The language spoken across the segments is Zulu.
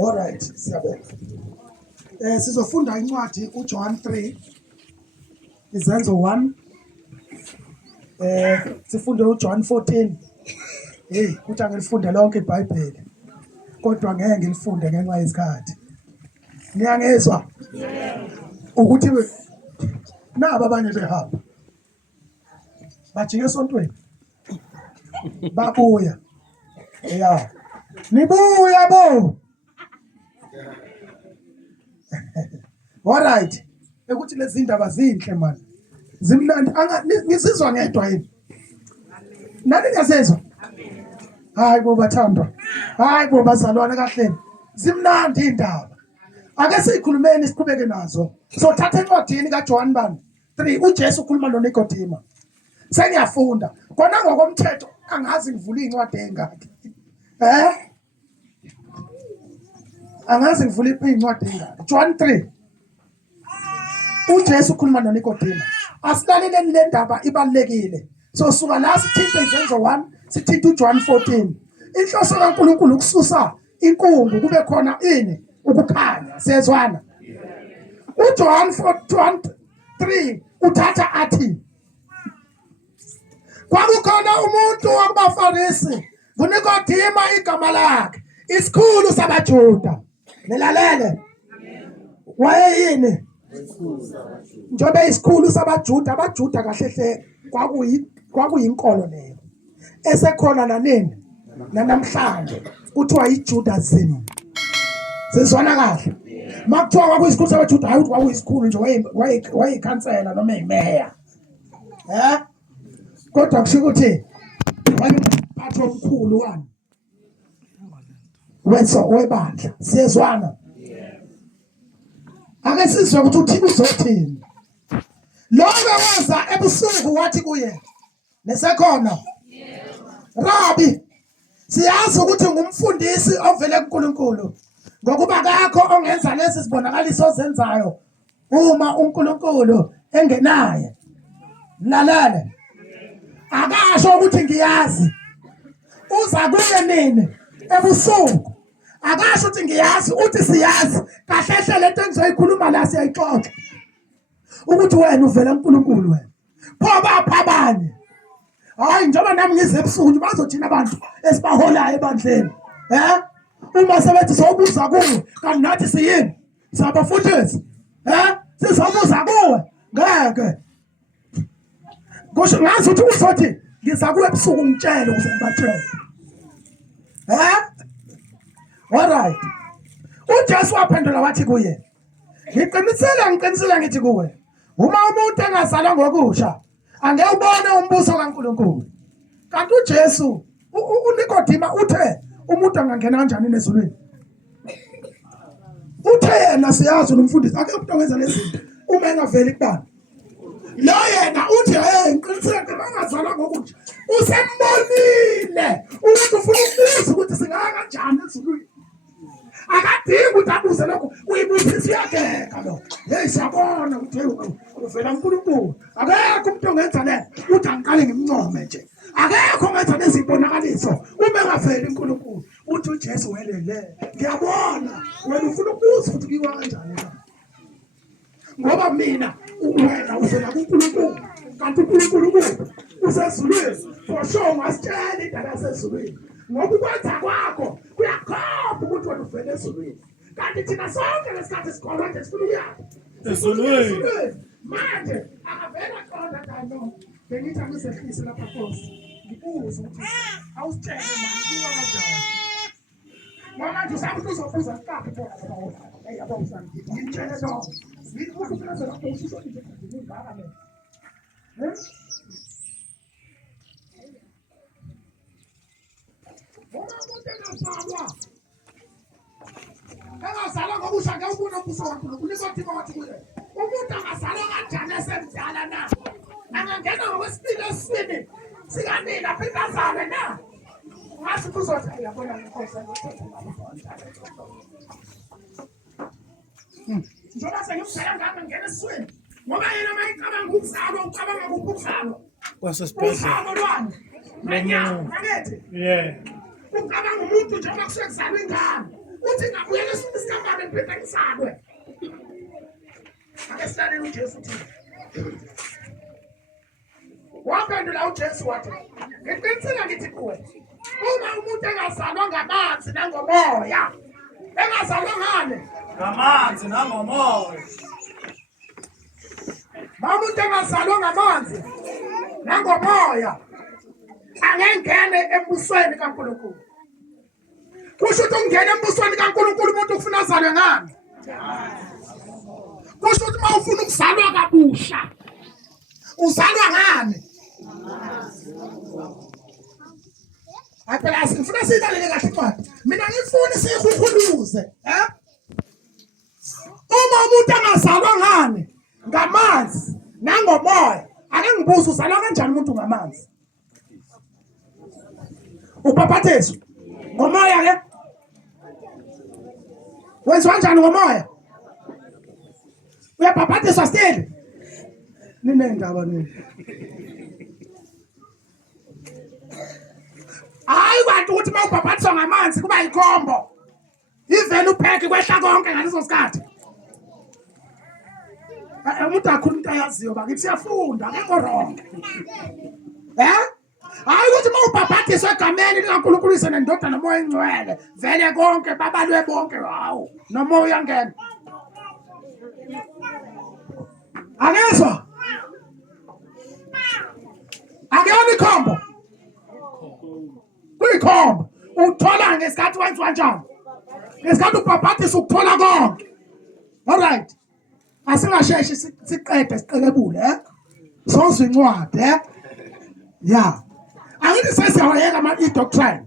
Alright, siyabonga. Sizofunda incwadi uJohn 3, Izenzo 1. Sifunde uJohn 14. Hey, kuthi angilifunde lonke iBhayibheli. Kodwa ngeke ngilifunde ngenxa yesikhathi. Niyangezwa? Ukuthi naba abanye behamba. Bajike esontweni. Babuya. Yeah. Nibuya bo. Alright. Ukuthi lezi ndaba zinhle man. Zimnandi ngizizwa ngedwa yini? Nani ngiyasezwa? Hayi bo bathandwa. Hayi bo bazalwane kahle. Zimnandi indaba. Ake sikhulumeni siqhubeke nazo. So thatha encwadini kaJohn 3 uJesu ukhuluma noNikodima. Sengiyafunda. Kona ngokomthetho angazi ngivula incwadi engaki. Angazi ngivula incwadi engaki. John 3. uJesu ukhuluma noNikodima. Asilaleleni le ndaba ibalekile. So suka la sithinta Izenzo 1, sithinta uJohn 14. Inhloso kaNkulunkulu ukususa inkungu kube khona ini ukukhanya. Siyezwana? uJohn 3 uthatha athi kwakukhona umuntu wakubaFarisi, uNikodima igama lakhe, isikhulu sabaJuda. Nilalele. Wayeyini? Njobe isikhulu sabaJuda, abaJuda kahle hle kwakuyinkolo leyo. Esekhona nanini namhlanje kuthiwa iJudaism. Sizwana kahle. Makuthiwa kwakuyisikhulu sabaJuda hayi ukuthi kwakuyisikhulu nje wayikhansela noma imeya. Kodwa kusho ukuthi wayephatha omkhulu wani webandla. Siyezwana? Ake sizwe ukuthi uthini uzothini. Lo waza ebusuku wathi kuye nesekhona Rabi, siyazi ukuthi ngumfundisi ovele kuNkulunkulu ngokuba kakho ongenza lezi zibonakaliso ozenzayo uma uNkulunkulu engenaye. Lalele. Akasho ukuthi ngiyazi. Uza kuye nini ebusuku. Akasho ukuthi ngiyazi, uthi siyazi. Kahle hle lento engizoyikhuluma la siyayixoxa. Ukuthi wena uvela kuNkulunkulu wena. Pho baphabani? Hayi njengoba nami ngize ebusuku nje bazothina abantu esibaholayo ebandleni. Uma sebethi sobuza kuwe, kanti nathi siyini? Sabafundisi. Sizobuza kuwe. Ngeke. Kusho ngazi ukuthi uzothi ngiza kuwe ebusuku ngitshele ukuze ngibatshele. Alright. uJesu waphendula wathi kuye, ngiqinisela ngithi kuwe, uma umuntu engazalwa ngokusha angeke ubone umbuso kaNkulunkulu. Kanti uJesu uNikodima uthe umuntu angangena kanjani ezulwini? Uthe yena siyazi umfundisi ake umuntu ongenza lezi zinto uma engaveli kubani. Lo yena uthi ngiqinisela ngingazalwa ngokusha. Usembonile ukuthi ufuna ukubuza ukuthi singaya kanjani ezulwini. Akadingi ukuthi abuze lokho, uyibuthisi yakeka lo. Hey siyabona ukuthi uvela uNkulunkulu. Akekho umuntu ongenza le uthi angiqale ngimncome nje. Akekho ongenza lezi zibonakaliso uma engaveli uNkulunkulu. Uthi uJesu welele. Ngiyabona wena ufuna ukubuza ukuthi kiwa kanjani la. Ngoba mina wena uvela kuNkulunkulu. Kanti uNkulunkulu usezulwini. For sure ngasitshela indaba yasezulwini. Ngoba ukwenza kwakho kuyakhomba ukuthi wena uvele ezulwini. Kanti thina sonke lesikhathi sikholwa nje sifuna uyaphi ezulwini. Manje akavela qonda kano bengithi akusehlise lapha Nkosi. Ngibuza ukuthi awusitshele manje kuwa kanjani. Manje usabuthi uzobuza kuqaphi phela. Yabo usangithi ngitshele lo. Ngikho ukuthi lapho usho nje ngingaka mina. Engazalwa ngokusha ngeke ubone umbuso kaNkulunkulu. Nikodima wathi kuye, umuntu angazalwa kanjani esemdala na? Angangena ngokwesibili esiswini sikanina aphinde azalwe na? Ngathi kuzothi yabona Nkosi njengoba sengimdala ngami ngene esiswini ngoba yena mayicabanga ukuzalwa ucabanga kuphi ukuzalwa wasesibhedlela lwani makethi ucabanga umuntu njengoba kusuke kuzalwa ingane uthi ngabuyela esinye isikambane ngiphethe ngizalwe ake silalele uJesu uthi waphendula uJesu wathi ngiqinisile ngithi kuwe uma umuntu engazalwa ngamanzi nangomoya engazalwa ngane ngamanzi nangomoya umuntu engazalwa ngamanzi nangomoya angengene embusweni kaNkulunkulu. Kusho ukuthi ungena embusweni kaNkulunkulu umuntu ufuna azalwe ngani? Kusho ukuthi uma ufuna ukuzalwa kabusha uzalwa ngani? Phela sifuna siyilalele kahle incwadi. Mina ngifuna siyihuhuluze, Uma umuntu angazalwa ngani? Ngamanzi nangomoya. Ake ngibuze uzalwa kanjani umuntu ngamanzi? Ubhaphathiso ngomoya ke? Wenziwa kanjani ngomoya? Uyabhaphathiswa still? Ninendaba nini? Hayi bantu ukuthi mawubhaphathiswa ngamanzi kuba yikhombo. Ivele upheke kwehla konke ngaleso sikhathi. Umuntu akhuluma into ayaziyo bakithi siyafunda akekho wrong. Hayi ukuthi mawubhaphathiswa egameni likaNkulunkulu isenendodana nomoya engcwele vele konke babalwe bonke hawo nomoya uyangena. Akezwa? Akuyona ikhombo. Kuyikhombo. Uthola ngesikhathi wenziwa kanjani? Ngesikhathi ubhaphathisa ukuthola konke. All right. Asingasheshi siqede siqelebule, Sozwe incwadi, Yeah. Angithi sesiyawayeka i-doctrine.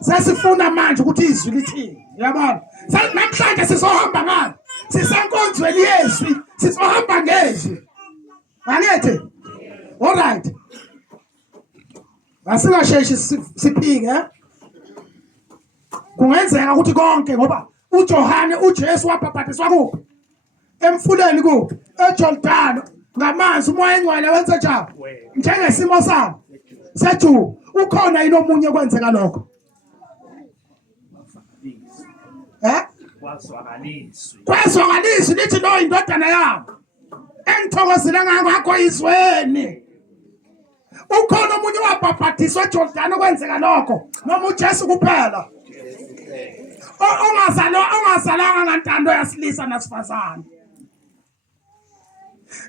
Sesifuna manje ukuthi izwi lithini. Yabona? Namhlanje sizohamba ngalo. Sisenkonzweni yezwi, sizohamba ngezwi. Angithi? All right. Asingasheshi siphike. Kungenzeka ukuthi konke ngoba uJohane uJesu wabhaphathiswa kuphi? Emfuleni kuphi? eJordani ngamanzi umoya engcwele wenze njani? Njengesimo sami sethu ukhona yini omunye kwenzeka lokho? Kwazwakaliswa lithi lo indodana yami engithokozile ngakho izweni. Ukhona omunye wabhaphathiswa eJordani kwenzeka lokho noma uJesu kuphela? Ongazalanga ngantando yasilisa nasifazane.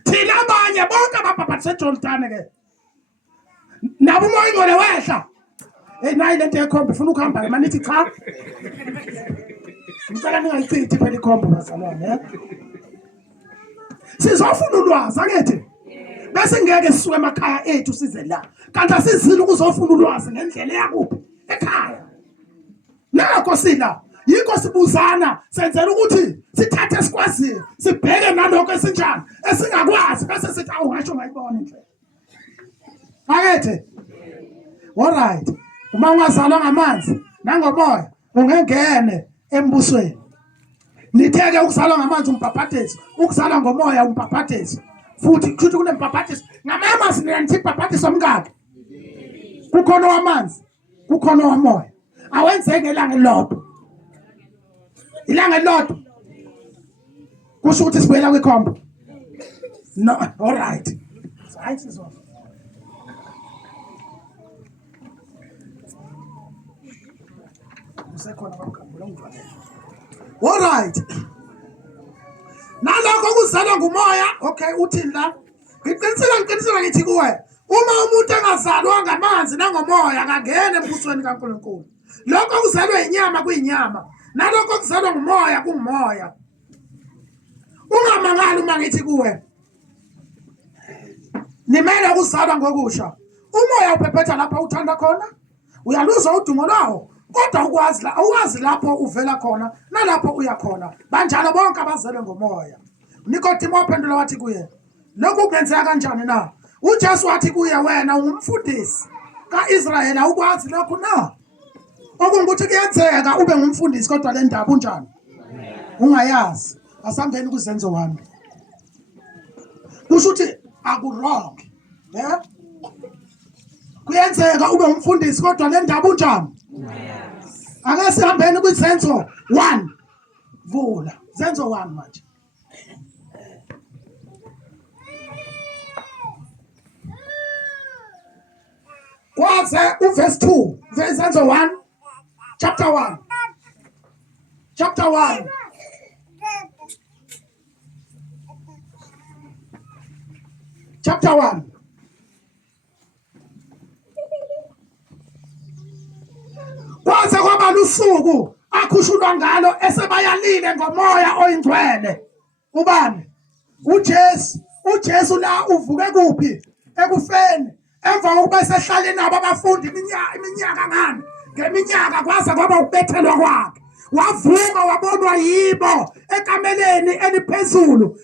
Thina abanye bonke ababhaphathiswa eJordani ke nabo umoya engcwele wehla. Nayi lento yekhombo ufuna ukuhamba ke manithi cha. Ngicela ningayichithi phela ikhombo bazalwane. Sizofuna ulwazi akethi. Bese ngeke sisuke emakhaya ethu size la. Kanti asizile ukuzofuna ulwazi ngendlela yakuphi ekhaya. Nakho sila yikho sibuzana senzela ukuthi sithathe sikwaziyo sibheke nalokho esinjani esingakwazi bese sithi awungasho ngayibona indlela. Akethe. All right. Uma ungazalwa ngamanzi nangomoya ungengene embusweni. Nitheke ukuzalwa ngamanzi umbhaphathiso, ukuzalwa ngomoya umbhaphathiso. Futhi kuthi kunembhaphathiso ngamamazi nithi ibhaphathiso omkakhe. Kukhona wamanzi, kukhona wamoya. Awenzeke ilanga elilodwa. Ilanga elilodwa. Kusho ukuthi sibuyela kwikhombo. No, all right. Hayi sizwa. Usekhona bakukhumbula ngivale. All right. Nalokho kuzalwa ngumoya, okay, uthini la? Ngiqinisela ngithi kuwe. Uma umuntu engazalwa ngamanzi nangomoya akangene embusweni kaNkulunkulu. Lokho kuzalwa inyama kuyinyama. Nalokho kuzalwa ngumoya kungumoya. Ungamangali uma ngithi kuwe. Nimele ukuzalwa ngokusha. Umoya uphephetha lapho uthanda khona. Uyaluzwa udungo lawo. Kodwa ukwazi lapho uvela khona nalapho uya khona. Banjalo bonke abazelwe ngomoya. Nikodimo waphendula wathi kuye, lokhu kwenzeka kanjani na? uJesu wathi kuye, wena ungumfundisi kaIsrayeli ukwazi lokho na? Okungukuthi kuyenzeka ube ngumfundisi kodwa le ndaba unjani? Ungayazi. Asambeni kuzenzo 1. Kusho ukuthi akurong. Yeah? Kuyenzeka ube umfundisi kodwa le ndaba unjani? Ake sihambeni kwizenzo 1. Vula. Zenzo 1 manje. Kwaze uverse 2. Zenzo 1. Chapter 1. Chapter 1. Chapter 1. Kwaze kwaba lusuku akhushulwa ngalo esebayalile ngomoya oyingcwele. Ubani? uJesu la uvuke kuphi? Ekufeni. Emva kokuba esehlale nabo abafundi iminyaka ngani? Ngeminyaka kwaze kwaba ukubethelwa kwakhe. Wavuka wabonwa yibo ekameleni eliphezulu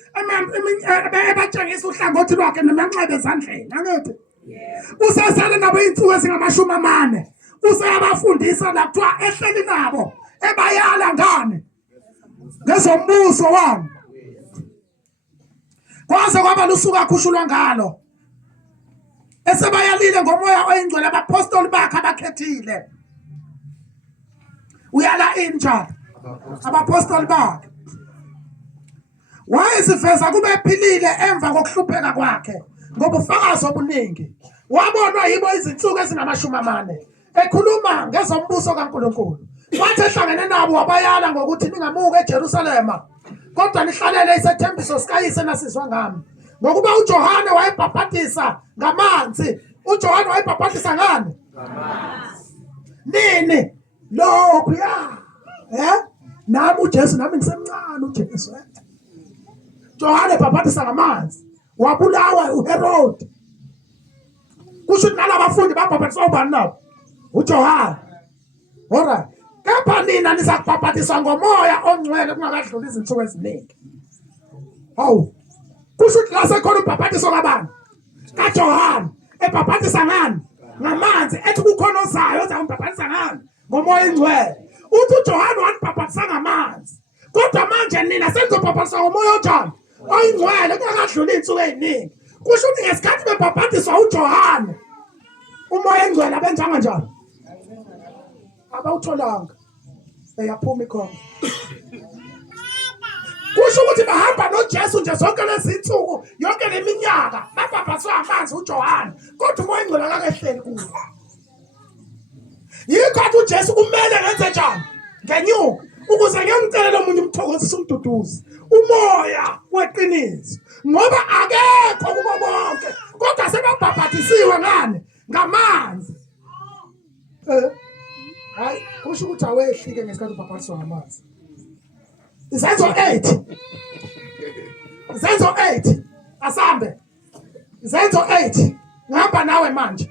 ebatshengisa uhlangothi lwakhe nemanxeba ezandleni. Angithi usesele nabo insuku ezingamashumi 4. Useyabafundisa la kuthiwa ehleli nabo ebayala ngani ngezombuso wami. Kwaze kwaba lusuku akhushulwa ngalo esebayalile ngomoya oyingcwele abapostoli bakhe abakhethile. Uyala injalo abapostoli bakhe. Wayeziveza kube ephilile emva kokuhlupheka kwakhe ngobufakazi obuningi. Wabonwa yibo izinsuku ezingamashumi 4 ekhuluma ngezombuso kaNkulunkulu. Wathi ehlangene nabo wabayala ngokuthi ningamuke eJerusalema kodwa nihlalele isethembiso sikayise nasizwa ngami. Ngokuba uJohane wayebhaphathisa ngamanzi. uJohane wayebhaphathisa ngani? Ngamanzi. Nini? Lokhu ya. Nami uJesu nami ngisemncane uJesu. Johane ebhaphathisa ngamanzi. Wabulawa uHerod. Kusho ukuthi nalabafundi babhaphathisa ubani nabo? uJohane. Alright. Kepha nina nizakubhaphathisa ngomoya ongcwele kungakadluli izinsuku eziningi. Hawu. Kusho ukuthi la sekhona ubhaphathiso kabani? kaJohane. Ebhaphathisa ngani? Ngamanzi. Ethi kukhona ozayo ozambhaphathisa ngani? Ngomoya ingcwele. Uthi uJohane wanibhaphathisa ngamanzi. Kodwa manje nina senizobhaphathisa ngomoya onjani? Oyingcwele kungakadluli izinsuku eziningi. Kusho ukuthi ngesikhathi bebhaphathiswa uJohane umoya engcwele abenzanga njani? Abawutholanga. Eyaphuma ikhona. Kusho ukuthi bahamba noJesu nje zonke lezi zinsuku yonke leminyaka babhaphathisa amanzi uJohane kodwa umoya engcwele akakehleli kuwo. Yikho uJesu kumele enze njani? Ngenyuka ukuze ngiyomcelela omunye umthokozisa umduduzi umoya weqiniso ngoba akekho kubo bonke kodwa sebabhaphathisiwe ngani? Ngamanzi. Hayi kusho ukuthi awehlike ngesikhathi ubhaphathiswa ngamanzi. Izenzo 8. Izenzo 8. Asambe. Izenzo 8. Ngihamba nawe manje.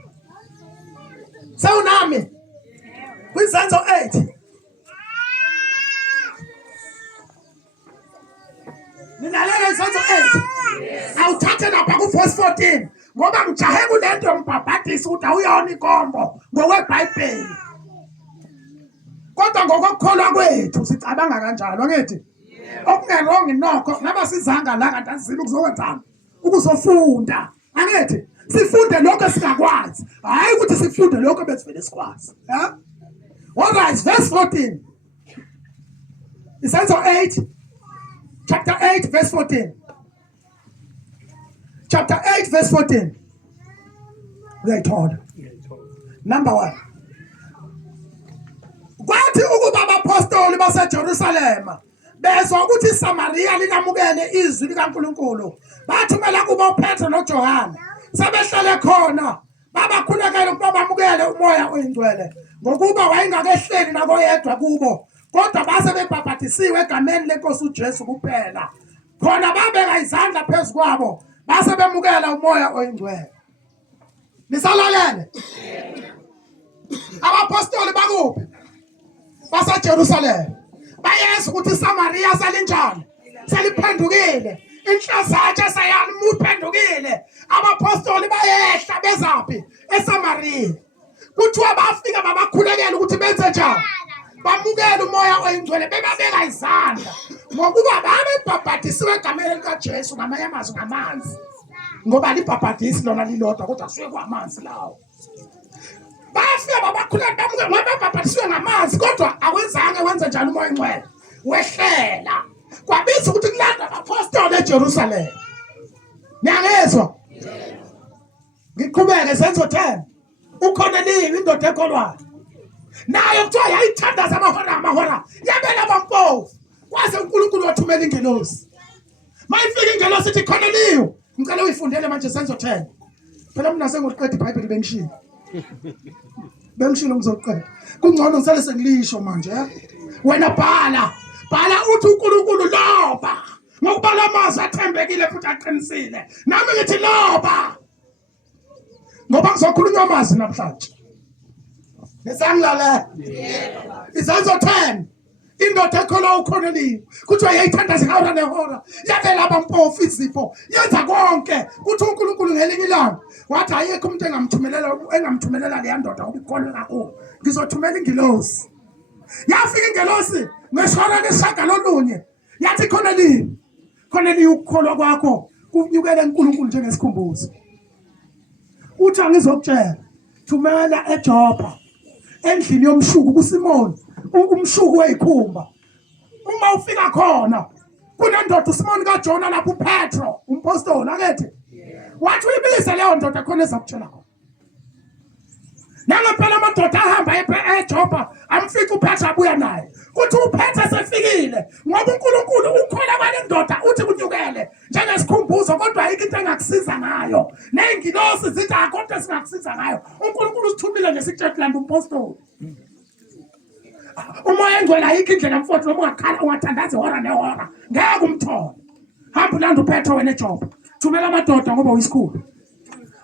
Sewunami. Kwizenzo 8. Ninalela izenzo 8. Awuthathe lapha ku verse 14 ngoba ngijahe kulento ngibhabhadisa ukuthi awuyona inkombo ngokweBhayibheli. Kodwa ngokukholwa kwethu sicabanga kanjalo ngithi. Okungerongi nokho ngaba sizanga la kanti asizile ukuzokwenzana ukuzofunda. Angithi sifunde lokho esingakwazi. Hayi ukuthi sifunde lokho besivele sikwazi. Yeah? All right, verse 14. Isenzo 8. Chapter 8 verse 14. Chapter 8 verse 14. They told. Number 1. Kwathi ukuba abapostoli baseJerusalema bezwa ukuthi iSamaria linamukele izwi likaNkulunkulu bathumela kubo uPetro noJohane sebehlale khona babakhulekela ukuba bamukele umoya oyingcwele ngokuba wayengakehleli nabo yedwa kubo kodwa base bebhaphathisiwe egameni lenkosi uJesu kuphela khona babeka izandla phezu kwabo base bemukela umoya oyingcwele. Nisalalele abapostoli bakuphi? baseJerusalema bayazi ukuthi iSamaria salinjani, saliphendukile, inhlazatshe sayani muphendukile. Abapostoli bayehla bezaphi? eSamaria. Kuthiwa bafika babakhulekela ukuthi benze njani? Bamukele umoya oyingcwele bebabeka izandla ngokuba babebhabhadisiwe egameni likaJesu ngamanye amazwi ngamanzi, ngoba libhabhadisi lona lilodwa kodwa kusuke kwamanzi lawo. Bafika babakhuleka bamuke ngoba babhabhadisiwe ngamanzi kodwa akwenzange wenze njalo umoya ingcwele wehlela. Kwabizwa ukuthi kulanda abapostoli eJerusalem. Niyangezwa? Ngiqhubeke Zenzo 10. uKhoneliya indoda ekholwayo nayo kuthiwa yayithandaza amahora yabela abampofu kwaze uNkulunkulu wathumela ingelosi. Mayifika ingelosi ithi Khoneliya ngicela uyifundele manje Zenzo 10. Phela mina sengiqeda iBhayibheli bengishilo ngizoqeda. Kungcono ngisale sengilisho manje wena bhala uthi uNkulunkulu loba ngokubala amazwi athembekile futhi aqinisile. Nami ngithi loba ngoba ngizokhulunywa amazwi namhlanje. Nesangilale Izenzo 10. Indoda ekholwa uKhoneliya kuthiwa yayithandaza ihora nehora yabela abampofu izipho yenza konke kuthi uNkulunkulu ngelinye ilanga wathi ayekho umuntu engamthumelela leya ndoda ngoba ikholwe kakhulu, ngizothumela ingelosi. Yafika ingelosi ngeshora leshagalolunye yathi Khoneliya ukukholwa kwakho kunyukele uNkulunkulu njengesikhumbuzo. Uthi angizokutshela thumela eJopha endlini yomshuku kuSimoni umshuku weyikhumba. Uma ufika khona kunendoda uSimoni kaJona lapho uPetro umpostoli akethi wathi uyibize leyo ndoda khona ezakutshela khona. Nangempela amadoda ahamba eJopha amfica uPetro abuya naye. Kuthi uPetro sefikile ngoba uNkulunkulu ukhola kwale ndoda uthi kunyukele njengesikhumbuzo kodwa ayikho into engakusiza ngayo. Ney'ngilosi zithi akho into esingakusiza ngayo. uNkulunkulu usithumile nje sikutshela umpostoli. Umoya engcwele ayikho indlela mfowethu noma ungathandaza ihora nehora ngeke umthole. Hamba ulanda uPetro wena eJopha. Thumela amadoda ngoba uyisikhulu.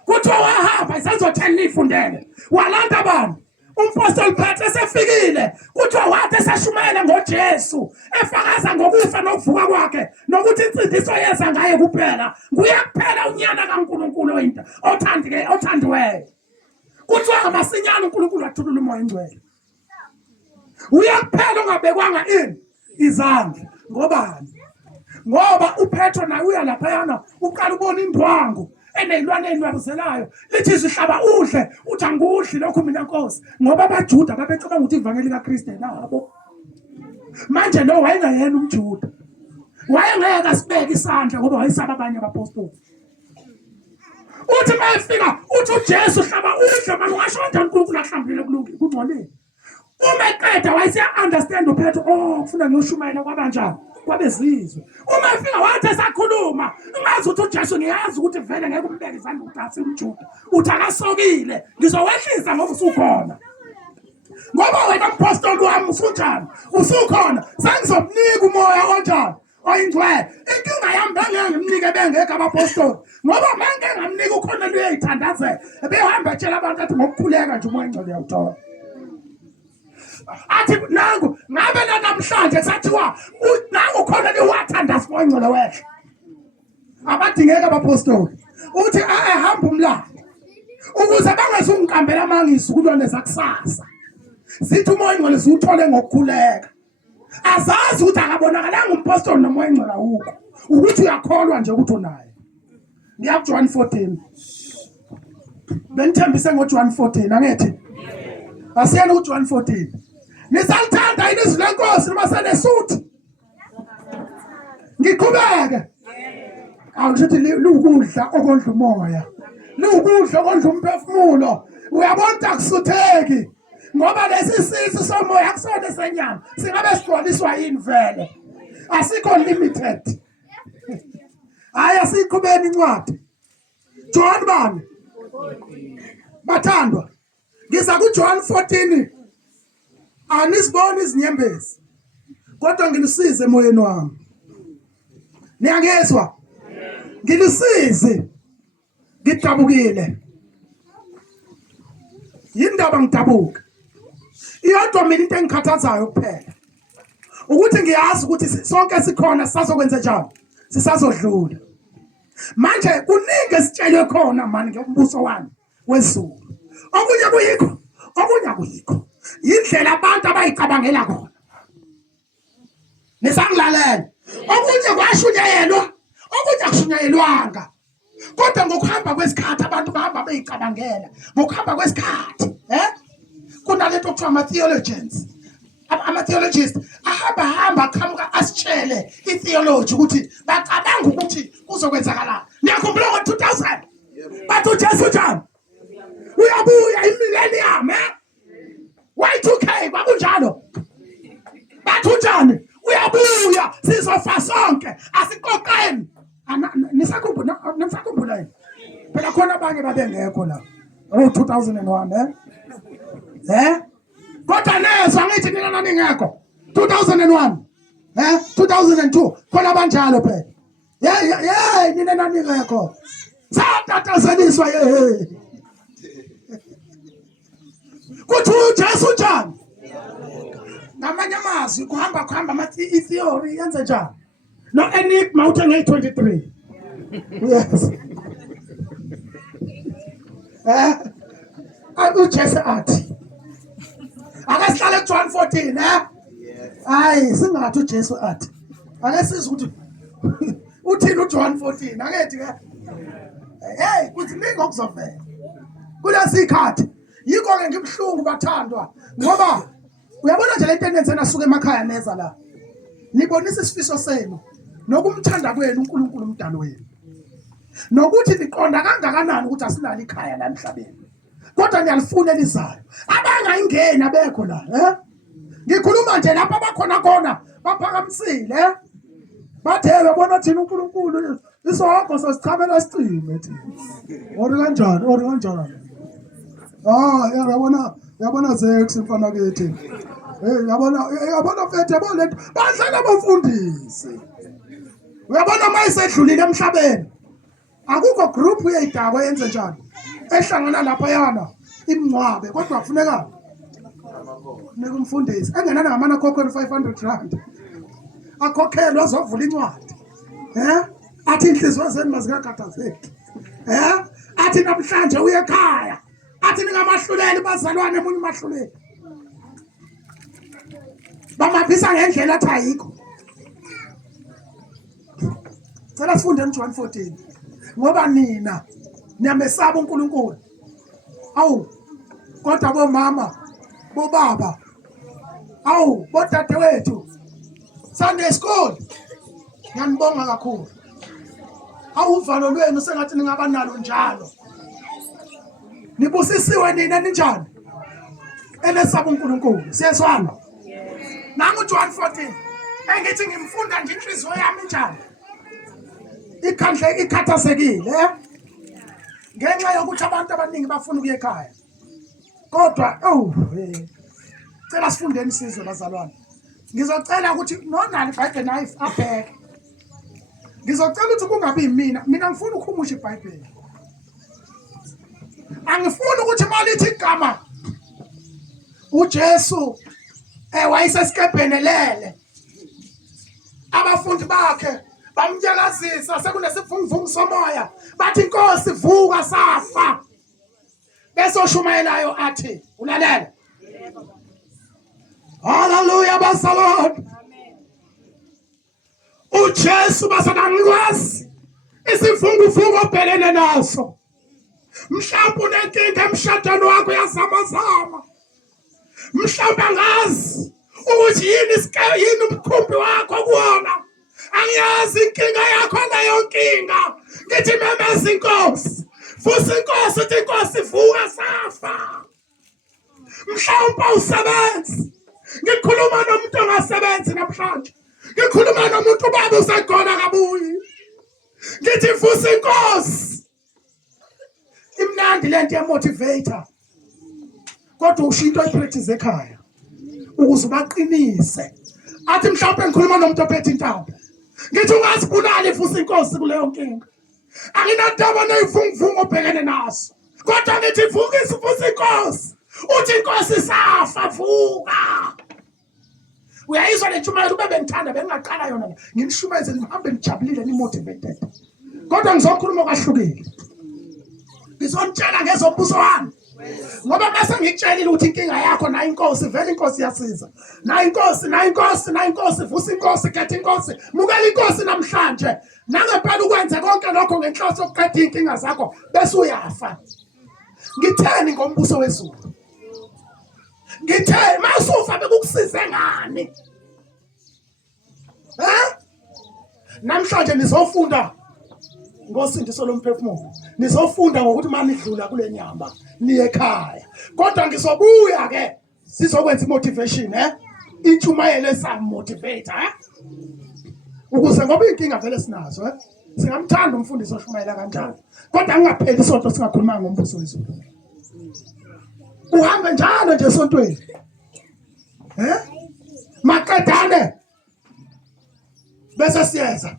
Kuthiwa wahamba Izenzo 10 nifundele. Walanda abantu. Umpostoli Petro esefikile. Kuthiwa wathi esashumayela ngoJesu efakaza ngokufa nokuvuka kwakhe nokuthi insindiso yeza ngaye kuphela. Nguye kuphela unyana kaNkulunkulu oyinto othandiweyo. Kuthiwa ngamasinyane uNkulunkulu wathulula umoya engcwele. Uyakuphela ungabekwanga izandla ngobani? Ngoba uPetro naye uya lapha yana uqala ubona indwangu eneyilwane enwabuzelayo lithi sihlaba udle uthi angudli lokho mina Nkosi ngoba abaJuda babecabanga ukuthi ivangeli kaKristu nabo. Manje lo wayengayena umJuda. Wayengeke asibeke isandla ngoba wayesaba abanye abapostoli. Uthi mayefika uthi uJesu hlaba udle manje ungasho kanjani uNkulunkulu ahlambile kulungile kungcolile. Uma eqeda wayesiya understand uPetro kufuna ngiyoshumayela kwabanjani kwabezizwe. Uma efika wathi esakhuluma ungazi ukuthi uJesu ngiyazi ukuthi vele ngeke umbeke izandla ukuthi asimjuda. Uthi akasokile ngizowehlisa ngoba usukhona. Ngoba wena mpostoli wami usunjani usukhona sengizomnika umoya onjani oyingcwele. Inkinga yami bengeke bengeke abapostoli ngoba manje ngamnika uKhoneliya uyayithandazela ebehamba etshela abantu athi ngokukhuleka nje umoya engcwele uyawuthola. Athi nangu ngabe namhlanje sathiwa nangu uKhoneliya wathandaza umoya engcwele wehla. Abadingeka abapostoli uthi ehamba umlando ukuze bangazungikambela amangisi kulwane zakusasa. Sithi umoya engcwele siwuthole ngokukhuleka. Azazi ukuthi akabonakalanga umpostoli nomoya engcwele awukho ukuthi uyakholwa nje ukuthi unaye. Ngiya kuJohn 14. Benithembise ngoJohn 14 angethi asiyena uJohn 14. Nisalithanda ilizwi leNkosi noma senesuthi? Ngiqhubeke. Awushithi lukudla okondla umoya. Lukudla okondla umphefumulo. Uyabona akusutheki. Ngoba lesi sisi somoya akusona senyama. Singabe sigcwaliswa yini vele? Asikho limited. Hayi asiqhubeni incwadi. John bani? Bathandwa. Ngiza kuJohn 14. Anisibona izinyembezi. Kodwa ngilisize emoyeni wami. Niyangezwa? Ngilisize. Ngidabukile. Yindaba ngidabuka. Iyodwa mina into engikhathazayo kuphela ukuthi ngiyazi ukuthi sonke sikhona sisazokwenza njani. Sisazodlula. Manje kuningi esitshelwe khona manje ngombuso wami wezulu. Okunye kuyikho, okunye akuyikho. Indlela abantu abayicabangela khona. Nisangilalela. okunye kwashunyayelwa okunye akushunyayelwanga kodwa ngokuhamba kwesikhathi abantu bahamba beyicabangela ngokuhamba kwesikhathi kunalento okuthiwa ama-theologians ama-theologists ahamba aqhamuka asitshele i-theology ukuthi bacabanga ukuthi kuzokwenzakalani. Niyakhumbula ngo-2000 bathi uJesu njani uyabuya imillennium Y2K kwakunjalo bathi unjani uyabuya sizofa sonke asiqoqeni nisakhumbula yini phela khona abanye babengekho la 2001 kodwa nezwa ngithi nina naningekho 2001 2002 khona abanjalo phela nina naningekho satatazeliswa kuthi uJesu njani ngamanye amazwi kuhamba i-theory yenze njani no enigma uthi nge-23 yes uJesu athi akasihlale kuJohn 14 hayi singathi uJesu athi ake sizwe ukuthi uthini uJohn 14 akethi ke kuthi ningokuzovela kulesikhathi yikho-ke ngibhlungu bathandwa ngoba uyabona nje lento enenzeni asuke emakhaya neza la nibonisa isifiso senu nokumthanda kwenu uNkulunkulu umdali wenu nokuthi niqonda kangakanani ukuthi asinalo ikhaya la emhlabeni kodwa niyalifuna elizayo abangayingeni abekho la ngikhuluma nje lapha abakhona khona baphakamisile bathe babona thina uNkulunkulu isonke sosichamela sicime thina ori kanjani yabona Zex mfana kithi yabona mfethu yabona lento badlala abafundisi uyabona mayisedlulile emhlabeni akukho group yeyidaba yenze njani ehlangana lapha yana imncwabe kodwa kufuneka nikumfundisi engenana ngamana khokhweni 500 rand akhokhelwe azovula incwadi athi inhliziyo zenu mazikakhathazeki athi namhlanje uye ekhaya athi ningamahluleli bazalwane emunye mahluleli bamaphisa ngendlela athi ayikho. Cela sifunde John 14 ngoba nina niyamesaba uNkulunkulu awu kodwa bomama bobaba awu bodadewethu Sunday school ngiyanibonga kakhulu awuvalo lwenu sengathi ningaba nalo njalo nibusisiwe nina ninjani enesaba uNkulunkulu siyezwana nangu John 14 engithi ngimfunda nje inhliziyo yami njani ikhandle ikhathazekile ngenxa yokuthi abantu abaningi bafuna ukuya ekhaya kodwa cela sifundeni sizwe bazalwane ngizocela ukuthi nonali iBhayibheli knife abheke ngizocela ukuthi kungabi mina ngifuna ukuhumusha iBhayibheli angifuni ukuthi malithi igama uJesu wayesesikebheni lele abafundi bakhe bamnyakazisa sekunesivunguvungu somoya bathi inkosi vuka safa bese oshumayelayo athi ulalela haleluya basalon uJesu basanangikwazi isivunguvungu obhelene naso mhlawumbe unenkinga emshadweni wakho yazamazama mhlawumbe angazi ukuthi yini umkhumbi wakho kuwona angiyazi inkinga yakho leyo nkinga ngithi memeza inkosi futhi inkosi uthi inkosi vuka safa mhlawumbe usebenzi ngikhuluma nomuntu ongasebenzi namhlanje ngikhuluma nomuntu ubaba usekhona kabuyi ngithi futhi inkosi imnandi lento yemotivator kodwa ushinto ipractice ekhaya ukuze baqinise athi mhlawumbe ngikhuluma nomuntu ophethe intambo ngithi ungazibulali futhi inkosi kuleyo nkinga anginandaba nezivunguvungu obhekene naso kodwa ngithi vukisa futhi inkosi uthi inkosi safa vuka uyayizwa le ntshumayelo ube bengithanda bengingaqala yona nginishumayeze nihambe nijabulile nimotivated kodwa ngizokhuluma kwahlukile ngizonitshela ngezombuso wami Ngoba mase ngikutshelile ukuthi inkinga yakho nayo inkosi vele inkosi iyasiza. Nayo inkosi vusa inkosi ketha inkosi. Mukela inkosi namhlanje. Nangempela ukwenze konke lokho ngenhloso yokuqeda inkinga zakho bese uyafa. Ngitheni ngombuso wezulu? Ngithe masufa bekukusize ngani? Namhlanje nizofunda ngosindiso lomphefumulo. Nizofunda ngokuthi manidlula kule nyamba niye ekhaya. Kodwa ngizobuya ke sizokwenza imotivation intshumayelo esamotivate ukuze ngoba inkinga vele sinazo singamthanda umfundisi oshumayela kanjalo. Kodwa ngingapheli isonto singakhuluma ngombuso wezulu. Uhambe njalo nje esontweni. Maqedane. Bese siyeza.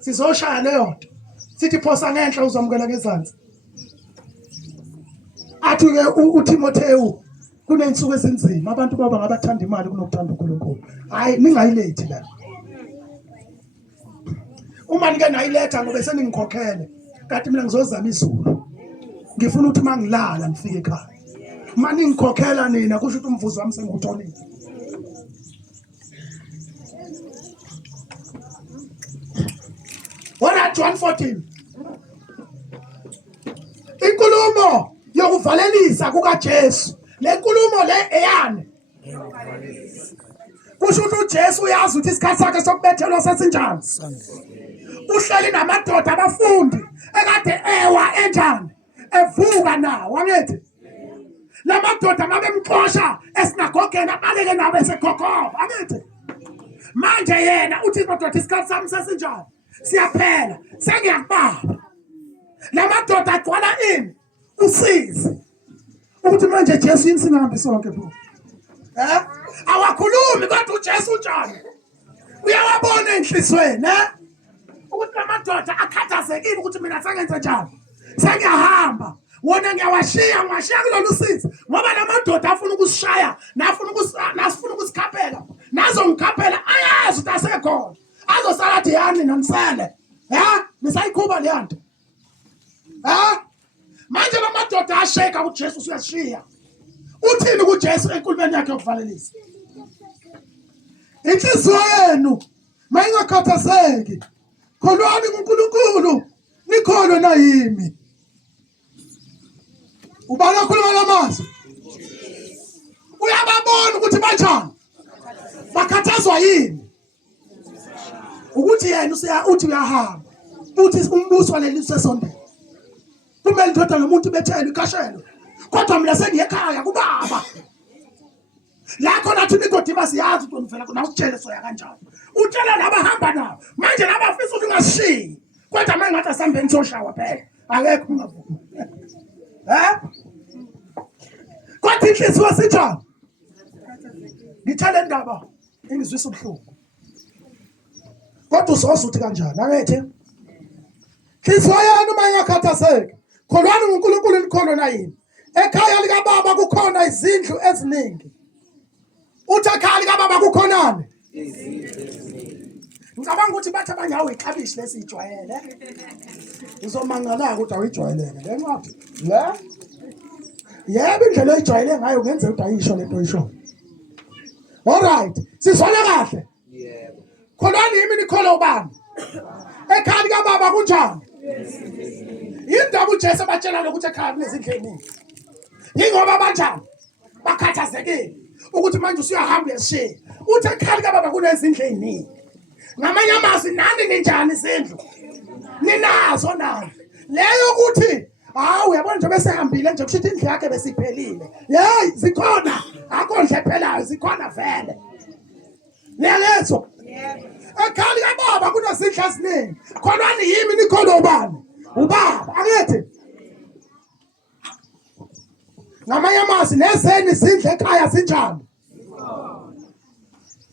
Sizoshaya leyo nto. Sithi phosa ngenhla uzamukela ngezansi. Athi ke uTimotheu kunensuku ezinzima abantu baba ngabathanda imali kunokuthanda uNkulunkulu. Hayi ningayilethi la. Uma nike nayiletha ngoba seningikhokhele. Kanti mina ngizozama izulu. Ngifuna ukuthi mangilala ngifike ekhaya. Mani ngikhokhela nina kusho ukuthi umvuzo wami sengiwutholile. Wona John 14. Inkulumo yokuvalelisa kukaJesu. Le nkulumo le eyane. Kusho ukuthi uJesu uyazi ukuthi isikhathi sakhe sokubethelwa sesinjani. Uhleli namadoda abafundi ekade ewa enjani. Evuka nawo angithi. Lamadoda mabemxosha esinagogeni abaleke nawe esekhokhoba angithi. Manje yena uthi madoda isikhathi sami sesinjani. Siyaphela sengiyakubaba. Lamadoda agcwala ini usizi. Ukuthi manje Jesu yini singahambi sonke bro. Awakhulumi kodwa uJesu unjani. Uyawabona enhlizweni ukuthi lamadoda akhathazekile ukuthi mina sengenze njani. Sengiyahamba. Wona ngiyawashiya kulolu sizi ngoba lamadoda afuna ukusishaya nafuna ukusikhaphela nazo ngikhaphela ayazi ukuthi asekhona azosala athi yani nanisele nisayikhuba le nto manje lamadoda asheka kuJesu uyashiya uthini kuJesu enkulumeni yakhe yokuvalelisa inhliziyo yenu mayingakhathazeki kholwani kuNkulunkulu nikholwe na yimi. Ubala khuluma lamazwi. Uyababona ukuthi banjani? Bakhathazwa yini? Ukuthi yena uthi uyahamba. Uthi umbuso waleli sesonto. Kumele ndoda nomuntu bethele ikashelo. Kodwa mina sengiye ekhaya kubaba. La khona athi nigodima siyazi ukuthi ngifela khona usitshele soya kanjani. Utshela labahamba nabo. Manje labafisa ukuthi ungashiyi. Kodwa manje ngathi asambeni soshawa phela. Akekho ungavuma. Kwathi inhliziyo sitshana. Ngithele indaba engizwisa ubuhlungu. Kodwa uzosuthi kanjani angithi? Inhliziyo yenu uma ingakhathazeki, kholwani kuNkulunkulu nikholwe na yini. Ekhaya lika baba kukhona izindlu eziningi. Uthi ekhaya lika baba kukhonani? Ngicabanga ukuthi bathi abanye hawu ixabishi lesijwayele. Uzomangala ukuthi awuyijwayeleke. Lenqathi. La? Yebo indlela oyijwayele ngayo ngenze ukuthi ayisho lento oyisho. Alright. Sizwana kahle? Yebo. Kholwani yimi nikholo ubani? Ekhaya lika baba kunjani? Yindaba uJesu batshela lokuthi ekhaya kunezindlu eziningi. Yingoba banjani? Bakhathazekile ukuthi manje usuyahamba uyashiya. Uthi ekhaya lika baba kunezindlu eziningi. Ngamanye amazwi nani ninjani izindlu? Ninazo nani? Leyo ukuthi uyabona nje bese hambile nje kushithi indlu yakhe besiphelile. Hey, zikhona. Akho ndle phelayo, zikhona vele. Niyalezo? Yebo. Ekhaya lika baba kunezindlu eziningi. Kholwani yimi nikholo ubani? Ubaba, angithi? Ngamanye amazwi nezeni izindlu ekhaya sinjani?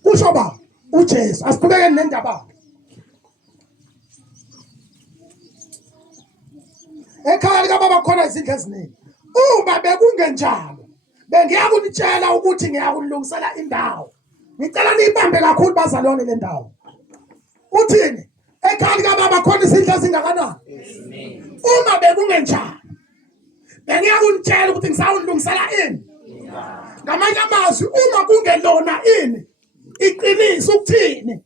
Kusho ba uJesu asiqhubeke nendaba. Ekhaya lika baba khona izindlu eziningi. Uma bekungenjalo bengiya kunitshela ukuthi ngiyakulungisela indawo. Ngicela niyibambe kakhulu bazalwane le ndawo. Uthini? Ekhaya lika baba khona izindlu ezingakanani? Uma bekungenjalo Bengiyakunitshela ukuthi ngisawulungisela ini. Ngamanye amazwi uma kungelona ini iqiniso ukuthini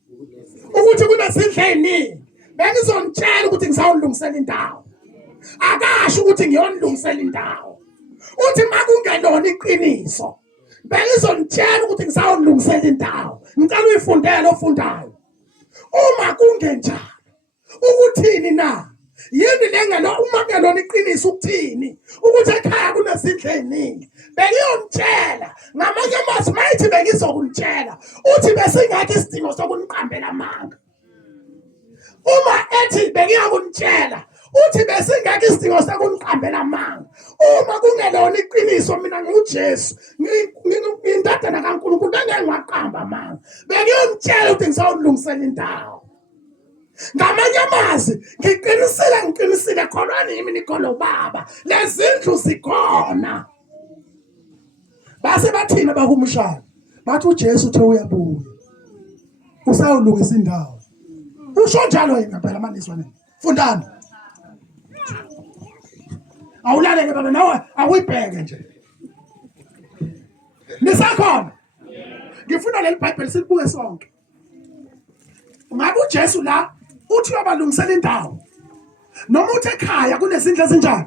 ukuthi kunezindlela eziningi bengizonitshela ukuthi ngisawulungisela indawo. Akasho ukuthi ngiyonilungisela indawo. Uthi makungelona iqiniso bengizonitshela ukuthi ngisawulungisela indawo. Ngicela uyifundele ofundayo. Uma kungenjalo ukuthini na? Yini lengelo uma kungelona iqiniso ukuthini ukuthi ekhaya kunezindlela eziningi bengiyonitshela. Ngamanye amazwi mayithi bengizokunitshela uthi besingakho isidingo sokuniqambela amanga. Uma ethi bengiyakunitshela uthi besingakho isidingo sokuniqambela amanga. Uma kungelona iqiniso mina nguJesu ngindodana kaNkulunkulu ngeke ngiwaqamba amanga. Bengiyonitshela ukuthi ngisawulungisela indawo. Ngamanye amazwi ngiqinisile kholwani yimi nikholwa ubaba lezi zindlu zikhona. Base bathina bakumshaya bathi uJesu uthe uyabuya usawulungisa indawo. Usho njalo yena phela maniswa nini? Fundani. Awulalele baba nawe awuyibheke nje. Nisakhona. Ngifuna leli Bible silibuke sonke. Ngabe uJesu la uthi uyabalungisela indawo. Noma uthi ekhaya kunezindlela ezinjani?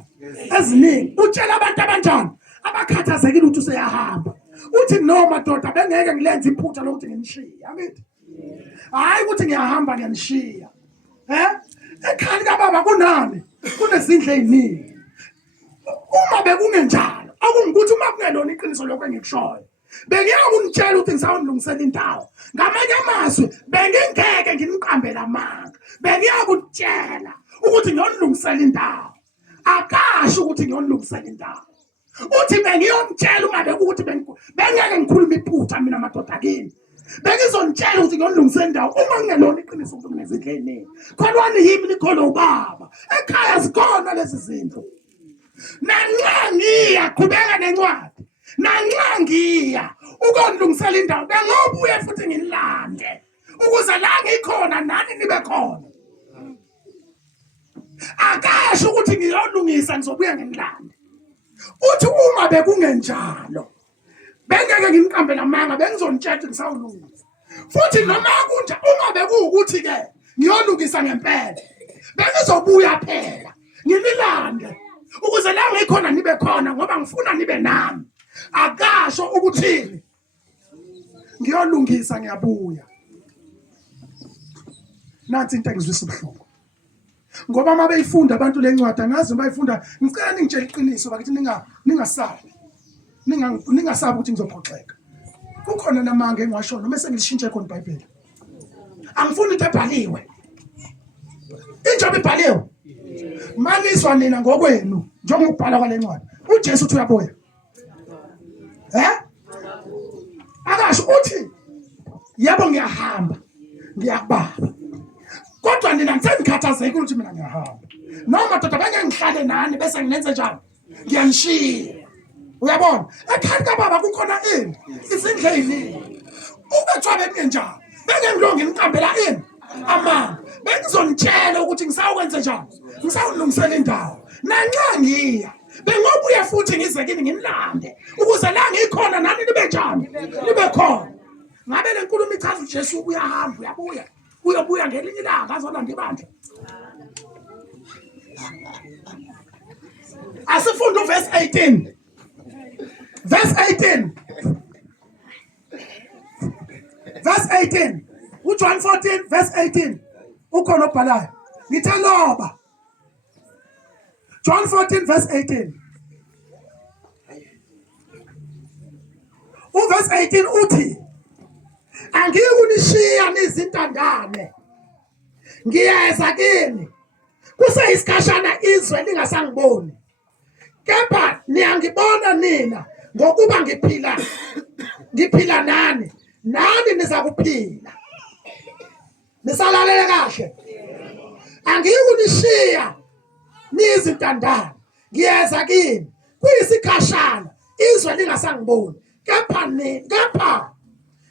Eziningi. Utshela abantu abanjani? Abakhathazekile ukuthi useyahamba. Uthi no madoda bengeke ngilenze iphutha lokuthi nginishiye. Angithi? Hayi ukuthi ngiyahamba ngiyanishiya. Ekhaya kababa kunani? Kunezindlela eziningi. Uma bekungenjalo, akungikuthi uma kungelona iqiniso lokho engikushoyo. Bengiyakunitshela ukuthi ngisawulungisela indawo. Ngamanye amazwi bengingeke nginiqambela amanga. Bengiyakutshela ukuthi ngiyonilungisela indawo. Akasho ukuthi ngiyonilungisela indawo. Uthi bengiyonitshela uma bekuthi bengeke ngikhuluma iphutha mina madoda kini. Bengizonitshela ukuthi ngiyonilungisela indawo uma kungelona iqiniso ukuthi kunezindlela eziningi. Kholwani yimi nikholwa ubaba. Ekhaya zikhona lezi zinto. Nanxa ngiya qhubeka nencwadi. Nanxa ngiya ukonilungisela indawo bengobuye futhi ngilande ukuze la ngikhona nani nibe khona. Akasho ukuthi ngiyolungisa ngizobuya ngilande. Uthi uma bekungenjalo bengeke nginiqambela amanga bengizonitshela ngisawulungisa. Futhi noma kunje uma bekuwukuthi ke ngiyolungisa ngempela bengizobuya phela ngililande ukuze la ngikhona nibe khona ngoba ngifuna nibe nami. Akasho ukuthini ngiyolungisa ngiyabuya. Nansi into engizwisa ubuhlungu ngoba uma beyifunda abantu lencwadi angazi bayifunda. Ngicela ningitshele iqiniso bakithi ningasabi ningasabi ukuthi ngizophoxeka. Kukhona namanga engiwasho noma sengilishintshe khona iBhayibheli. Angifuni into ebhaliwe. Injobe ibhaliwe maniswa nina ngokwenu njengokubhala kwale ncwadi. uJesu uthi uyabuya. Akasho uthi yebo ngiyahamba ngiyakubaba. Kodwa nina ngizengikhathazekile ukuthi mina ngiyahamba. Noma madoda bengeke ngihlale nani bese nginenze njani? Ngiyanishiya. Uyabona? Ekhaya kababa kukhona ini? Izindlela eziningi. Ukuthiwa bengenjalo. Bengeke ngilonge ngiqambela ini? Amanga. Bengizonitshela ukuthi ngisawukwenze njani? Ngisawulungisela indawo. Nanxa ngiya bengobuye futhi ngize kini ngimlande ukuze la ngikhona nani nibe njani? Nibe khona. Ngabe le nkulumo ichaza uJesu uyahamba uyabuya. Uyobuya ngelinye ilanga azolanda ibandla. Asifunda uverse 18. Verse 18. Verse 18. uJohn 14 verse 18. Ukhona obhalayo. Ngithe loba. John 14 verse 18. Uverse 18 uthi angiyikunishiya nizintandane. Ngiyeza kini. Kuseyisikhashana izwe lingasangiboni. Kepha niyangibona nina ngokuba ngiphila nani niza kuphila. Nisalalela kahle. Angiyikunishiya nizintandane. Ngiyeza kini. Kuyisikhashana izwe lingasangiboni. Kepha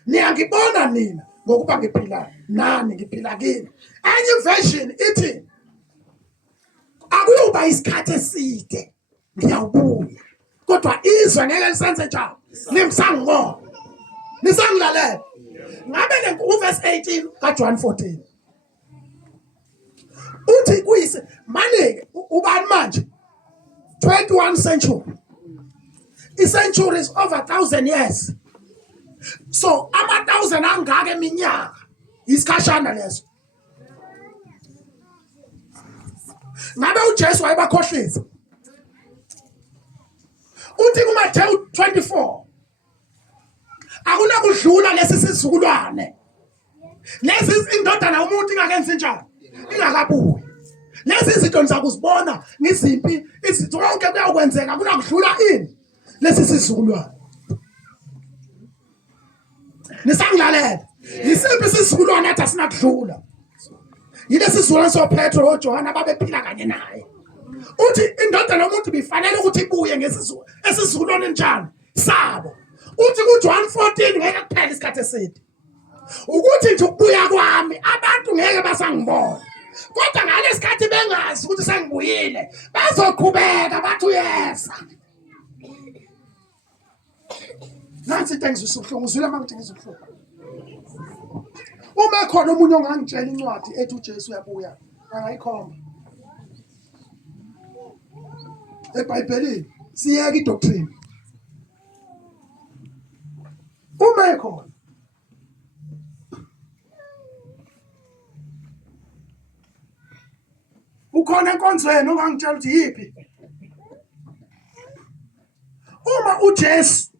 niyangibona nina ngokuba ngiphila kini. Enye version ithi akuyoba isikhathi eside ngiyawubuya. Kodwa izwe ngeke lisenze njalo. Ningisangibona. Nisangilalela. Ngabe uverse 18 kaJohn 14. Uthi kuyise manje ubani manje? 21 century. I-century is over 1,000 years. So, 1,000 angaka eminyaka. Isikhashana leso. Ngabe uJesu wayebakhohlisa. Uthi kuMathewu 24. Akunakudlula lesi sizukulwane. Lesi indodana umuntu ingakenzi njalo. Ingakabuyi. Lesi izinto nizakuzibona ngiziphi izinto zonke kuyakwenzeka kunakudlula ini lesi sizukulwane. Nisangilalela. Yisiphi isizukulwane athi asinakudlula. Yilesi sizukulwane soPetro noJohana ababephila kanye naye. Uthi indodana yomuntu bifanele ukuthi ibuye esizukulwane njani sabo. Uthi kuJohn 14 ngeke kuphele isikhathi eside. Ukuthi nje ukubuya kwami abantu ngeke basangibona. Kodwa ngalesikhathi bengazi ukuthi sengibuyile bazoqhubeka bathi uyeza. Nansi into engizwisa ubuhlungu, uzwile manje ngizwe ubuhlungu. Uma khona umuntu ongangitshela incwadi ethi uJesu uyabuya, angayikhomba. eBhayibhelini siyeka idoctrine. Uma ekhona ukhona enkonzweni ongangitshela ukuthi yiphi. Uma uJesu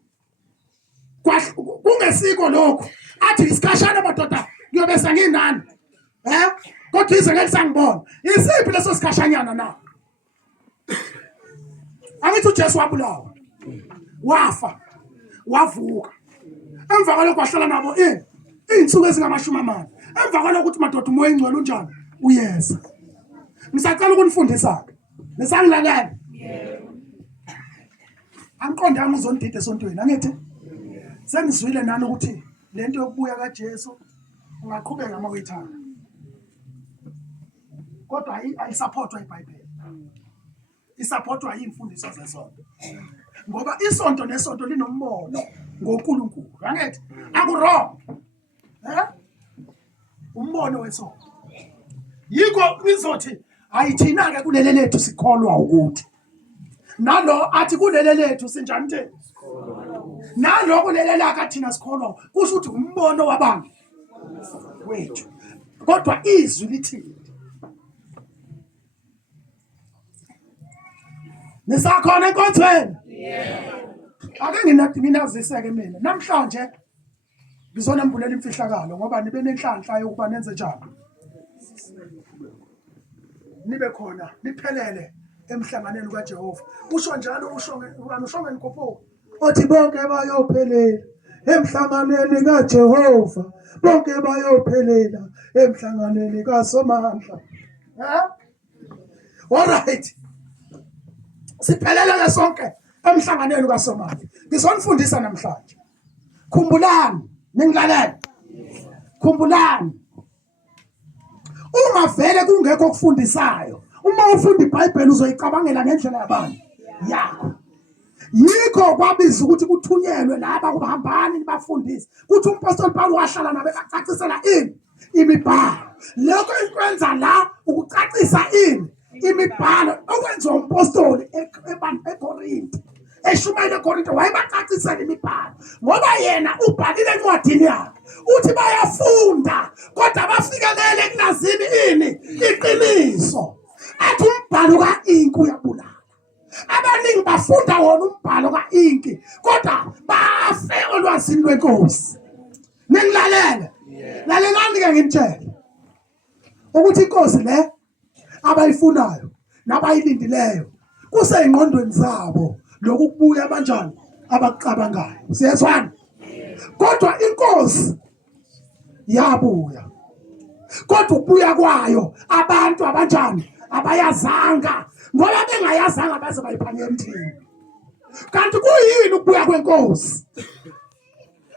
kungesiko lokho athi isikhashana madoda ngiyobe senginani kodwa ize ngeke sangibona. Isiphi leso sikhashanyana na? Angithi uJesu wabulawa, wafa, wavuka. Emva kwalokho wahlala nabo iy'nsuku ezingama-40. Emva kwalokho ukuthi madoda umoya ingcwele unjani uyeza. Ngisacela ukunifundisa-ke. Nisangilalela? Angiqonde yami uzondida esontweni, angithi? Sengizwile nani ukuthi lento yokubuya kaJesu ungaqhubeka uma uyithanda. Kodwa ayisupportwa iBhayibheli. Isupportwa yimfundiso zesonto. Ngoba isonto nesonto linombono ngoNkulunkulu. Angithi? Akurong. Umbono wesonto. Yikho nizothi ayithina-ke kulele lethu sikholwa ukuthi. Nalo athi kulele lethu sinjani nje? Nalo kulele lakhe thina sikholwa kusho ukuthi umbono wabantu wethu. Kodwa izwi lithini? Nisakhona enkonzweni? Ake nginazise-ke mina. Namhlanje ngizonembulela imfihlakalo ngoba nibe nenhlanhla yokuba nenze njani. Nibe khona niphelele emhlanganweni kaJehova. Usho njalo ushonge ngikopho. Othi bonke bayophelela emhlanganweni kaJehova. Bonke bayophelela emhlanganweni kaSomandla. Alright. Siphelele sonke emhlanganweni kaSomandla. Ngizonifundisa namhlanje. Khumbulani, ningilalela. Khumbulani. Uma vele kungekho okufundisayo, uma ufunda iBhayibheli uzoyicabangela ngendlela yabantu yakho. Yikho kwabiza ukuthi kuthunyelwe laba kubahambani nibafundise. Kuthi umpostoli Paul wahlala nabe bacacisela imibhalo. Lokho ikwenza la ukucacisa imibhalo okwenziwa umpostoli eKorinto. Eshumayela eKorinto wayebacacisela imibhalo ngoba yena ubhalile encwadini yakhe uthi bayafunda kodwa bafikelele ekulazini iqiniso. Athi umbhalo kaInki uyabulala. Abaningi bafunda wona umbhalo kaInki kodwa bafe olwazini lwenkosi. Ningilalela? Lalelani-ke ngimtshele ukuthi inkosi le abayifunayo nabayilindileyo kusey'ngqondweni zabo lokhu kubuya abanjani abakucabangayo. Siyezwana? Kodwa inkosi yabuya. Kodwa ukubuya kwayo abantu abanjani abayazanga ngoba bengayazanga baze bayiphanye emthini. Kanti kuyini ukubuya kwenkosi?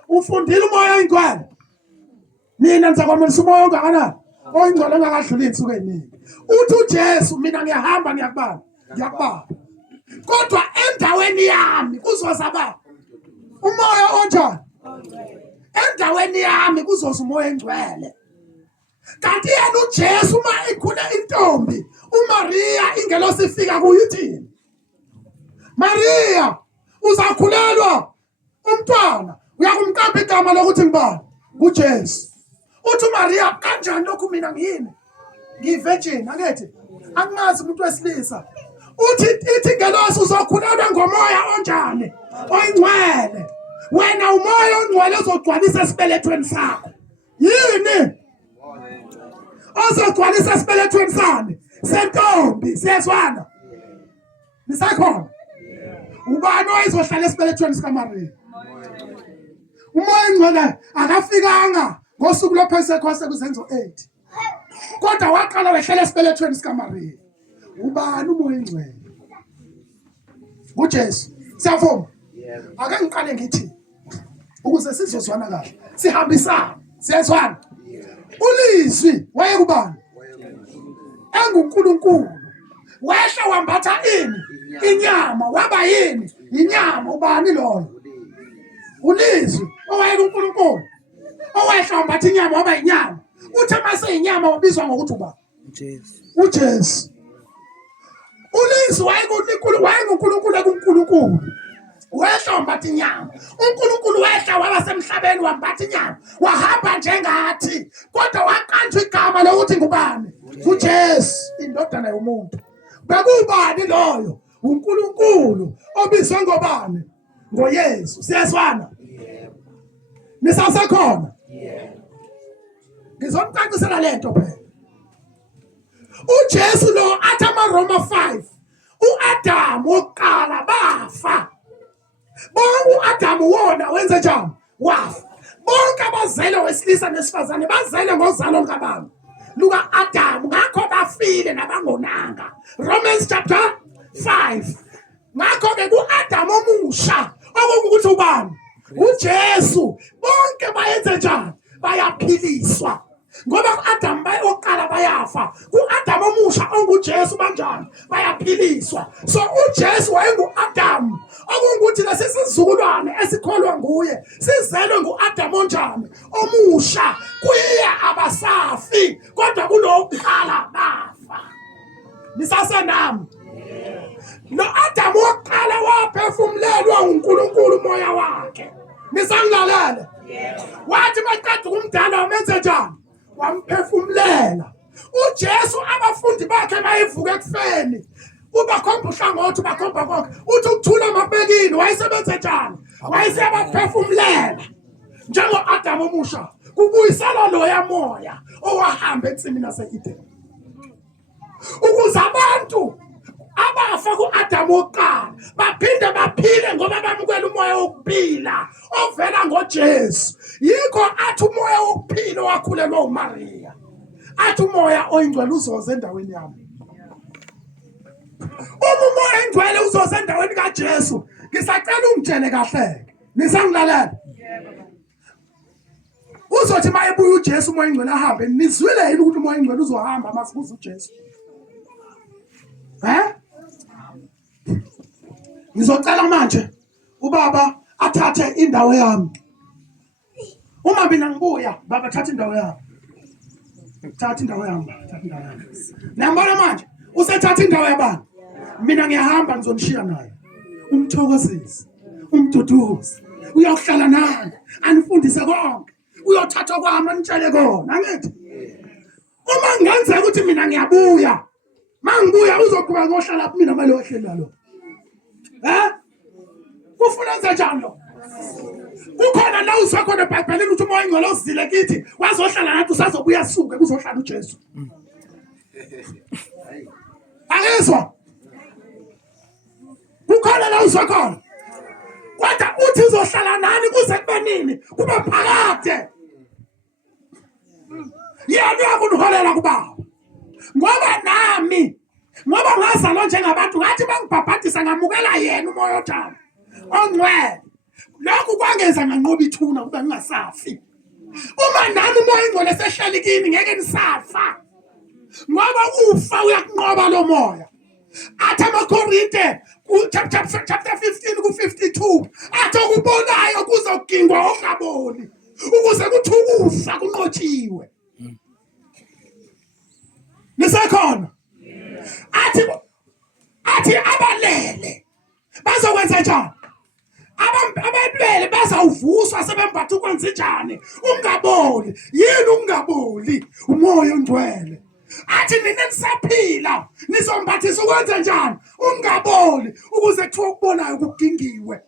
Ufundile umoya oyingcwele. Mina ngizakwamela umoya ongakanani? Oyingcwele engakadluli insuku eziningi. Uthi uJesu mina ngiyahamba ngiyakubamba. kodwa endaweni yami kuzozaba umoya onjani. Endaweni yami kuzoza umoya engcwele. Kanti yena uJesu uma ikhule intombi, uMaria ingelosi ifika kuyo ithini? Maria, uzakhulelwa umntwana, uyakumqamba igama lokuthi ngibani? uJesu. Uthi uMaria, kanjani lokhu mina ngiyini? Ngivirgin, angithi? Angazi umuntu wesilisa. Uthi ithi ingelosi uzokhulelwa ngomoya onjani? Oyingcwele. Wena umoya ongcwele ozogcwalisa esibelethweni sakho. Yini? Ozogcwalisa esibelethweni sani? Sentombi, siyezwana? Nisakhona? Ubani oyizohlala esibelethweni sikaMaria? Umoya ongcwele akafikanga ngosuku lwePentecost kuzenzo 8. Kodwa waqala wehlala esibelethweni sikaMaria. Ubani umoya ongcwele? uJesu. Siyavuma? Ake ngiqale ngithi ukuze sizozwana kahle. Sihambisana. Siyezwana? Ulizwi wayekubani? EnguNkulunkulu. Wehla wambatha ini? Inyama. Waba yini? Inyama. Ubani loyo? Ulizwi owayekuNkulunkulu. Owehla wambatha inyama waba inyama. Uthe mase inyama wabizwa ngokuthi uba uJesu. Ulizwi wayenguNkulunkulu ekuNkulunkulu. Wehla wambatha inyama. uNkulunkulu wehla waba semhlabeni wambatha inyama. Wahamba njengathi. Kodwa waqanjwa igama lokuthi ngubani? uJesu, indodana yomuntu. Bekubani loyo? uNkulunkulu obizwe ngobani? ngoYesu. Siyezwana? Nisasekhona? Ngizomcacisela lento phela. uJesu lo athi amaRoma 5. uAdamu wokuqala bafa. Bonke uAdamu wona wenze njani? Wafa. Bonke abazele wesilisa nesifazane bazele ngozalo lukaBaba. Luka Adamu, ngakho bafile nabangonanga. Romans chapter 5. Ngakho ke kuAdamu omusha okungukuthi ubani? uJesu. Bonke bayenze njani? Bayaphiliswa. Ngoba uAdamu oqala bayafa. kuAdamu omusha onguJesu banjani? Bayaphiliswa. So uJesu wayenguAdamu okungukuthi lesisizukulwane esikholwa nguye sizelwe nguAdamu onjani? Omusha. Kuye abasafi kodwa kulo oqala bafa. Nisasenami? Lo Adamu oqala waphefumulelwa uNkulunkulu umoya wakhe. Nisangilalele? Wathi maqeda ukumdala wamenze njani? Wamphefumulela. uJesu abafundi bakhe bayivuka ekufeni. Ubakhomba uhlangothi, ubakhomba konke. Uthi ukuthula amabhekini wayesebenze njani? Wayesebaphefumulela. Njengo-Adamu omusha kubuyisela loya moya owahamba ensimini yase-Edeni. Ukuze abantu abafa kuAdamu wokuqala baphinde baphile ngoba bamukela umoya wokuphila ovela ngoJesu. Yikho athi umoya wokuphila wakhulelwa uMaria. Athi umoya oyingcwele uzoza endaweni yami. Uma umoya engcwele uzoza endaweni kaJesu, ngisacela ungitshele kahle. Nisangilalela? Uzothi mayebuya uJesu umoya engcwele ahambe. Nizwile yini ukuthi umoya engcwele uzohamba masibuza uJesu? Ngizocela manje ubaba athathe indawo yami. Uma mina ngibuya, baba thatha indawo yami. Thatha indawo yami, thatha indawo yami. Niyambona manje? Usethatha indawo yabani? Mina ngiyahamba ngizonishiya naye. Umthokozisi, umduduzi. Uyohlala naye, anifundise konke. Uyothatha kwami anitshele kona, angithi? Uma ngenzeka ukuthi mina ngiyabuya, mangibuya uzoqhubeka ngohlala lapha mina manje ohleli lo. Kufuna enze njani lo? Kukhona la usakhona eBhayibhelini ukuthi umoya engcwele uzile kithi wazohlala nathi usazobuya suke kuzohlala uJesu. Akezwa? Kukhona la usakhona. Kodwa uthi uzohlala nani kuze kube nini? Kube phakade. Yena uyakuniholela kubaba. Ngoba nami ngoba ngazalwa njengabantu ngathi bangibhabhadisa ngamukela yena umoya othando ongcwele. Lokhu kwangenza nganqoba ithuna kube ngingasafi. Uma nami umoya engcwele sehlala kimi ngeke nisafa. Ngoba ufa uyakunqoba lo moya. Athi amaKorinte chapter 15 ku-52 athi okubonayo kuzogingwa ongaboni ukuze kuthi ukufa kunqotshiwe. Nisekhona? Athi abalele bazokwenza njani? Ababelele bazawuvuswa sebembatha ukwenza njani? Ungaboli. Yini ungaboli? Umoya ongcwele. Athi nina nisaphila nizombathisa ukwenza njani? Ungaboli ukuze kuthiwa okubonayo kugingiwe.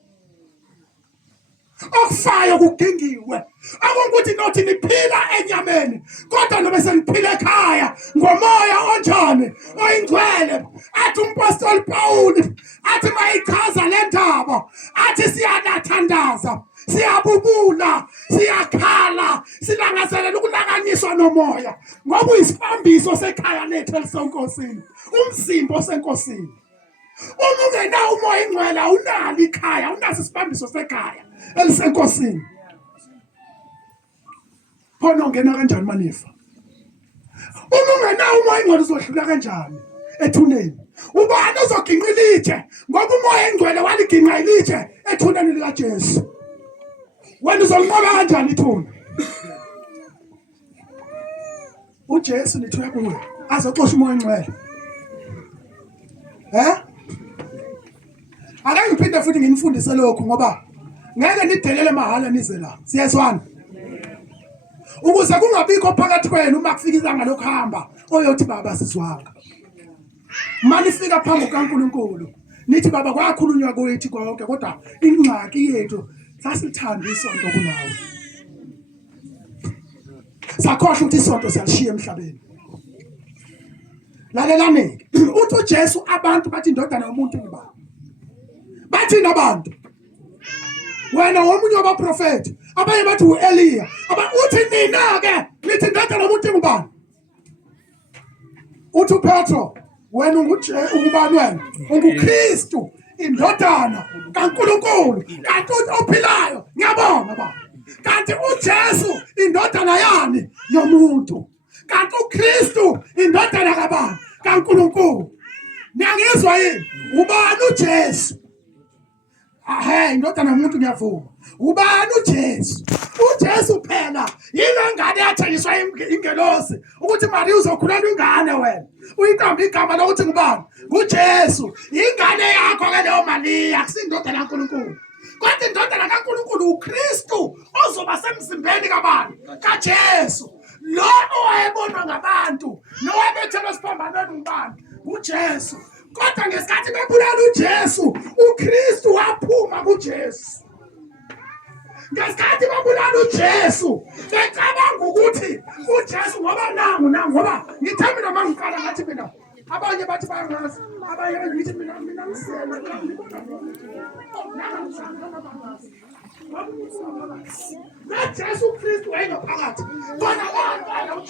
Okufayo kugingiwe. Akungukuthi nothi niphila enyameni kodwa nobe seniphila ekhaya ngomoya onjani oyingcwele. Athi umpostoli Paul athi mayichaza le ndaba athi siyanathandaza, siyabubula, siyakhala, silangazelela ukulakanyiswa nomoya ngoba uyisibambiso sekhaya lethu elisenkosini, umzimba osenkosini. Uma ungenawo umoya ingcwele awunalo ikhaya, awunaso isibambiso sekhaya elisenkosini. Khona ungena kanjani manifa? Uma ungenawo umoya ingcwele uzodlula kanjani ethuneni? Ubani ozoginqa ilitshe ngoba umoya engcwele waliginqa ilitshe ethuneni likaJesu? Wena uzolunqoba kanjani ithuna? uJesu nithuya kuwe azoxosha umoya engcwele. Ake ngiphinde futhi nginifundise lokhu ngoba ngeke nidelele mahala nize la. Siyezwana? Ukuze kungabikho phakathi kwenu uma kufika izanga lokuhamba oyothi baba sizwanga. Manifika phambi kaNkulunkulu nithi baba kwakhulunywa kuyithi konke kodwa ingxaki yethu sasilithanda isonto kunawe. Sakhohlwa ukuthi isonto siyalishiya emhlabeni. Lalelane uthi uJesu abantu bathi indodana yomuntu ngubani? Bathini abantu? Wena omunye wabaprofeti, abanye bathi uEliya, uthi nina ke nithi indodana yomuntu ngubani? Uthi uPetro, wena ungubani wena? UnguKristu, indodana kaNkulunkulu. Kanti ophilayo, ngiyabonga baba. Kanti uJesu indodana yani yomuntu. Kanti uKristu indodana kabani? kaNkulunkulu. Niyangizwa yini? Ubani uJesu? Indodana yomuntu ngiyavuma. Ubani uJesu? uJesu phela yile ngane yathengiswa ingelosi ukuthi Maria uzokhulelwa ingane wena. Uyiqamba igama lokuthi ngubani? uJesu. Ingane yakho ke leyo Maria akusindodana kaNkulunkulu. Kodwa indodana kaNkulunkulu uKristu ozoba semzimbeni kabani? kaJesu. Lo owayebonwa ngabantu nowabethelwa siphambanweni ngubani? uJesu. Kodwa ngesikhathi bebulala uJesu uKristu waphuma kuJesu. Ngesikhathi babulala uJesu becabanga ukuthi uJesu ngoba ngoba ngithemba noma ngiqala ngathi mina abanye bathi bayangazi, abanye ngithi mina ngisele uJesu Kristu wayengaphakathi. Bona abantu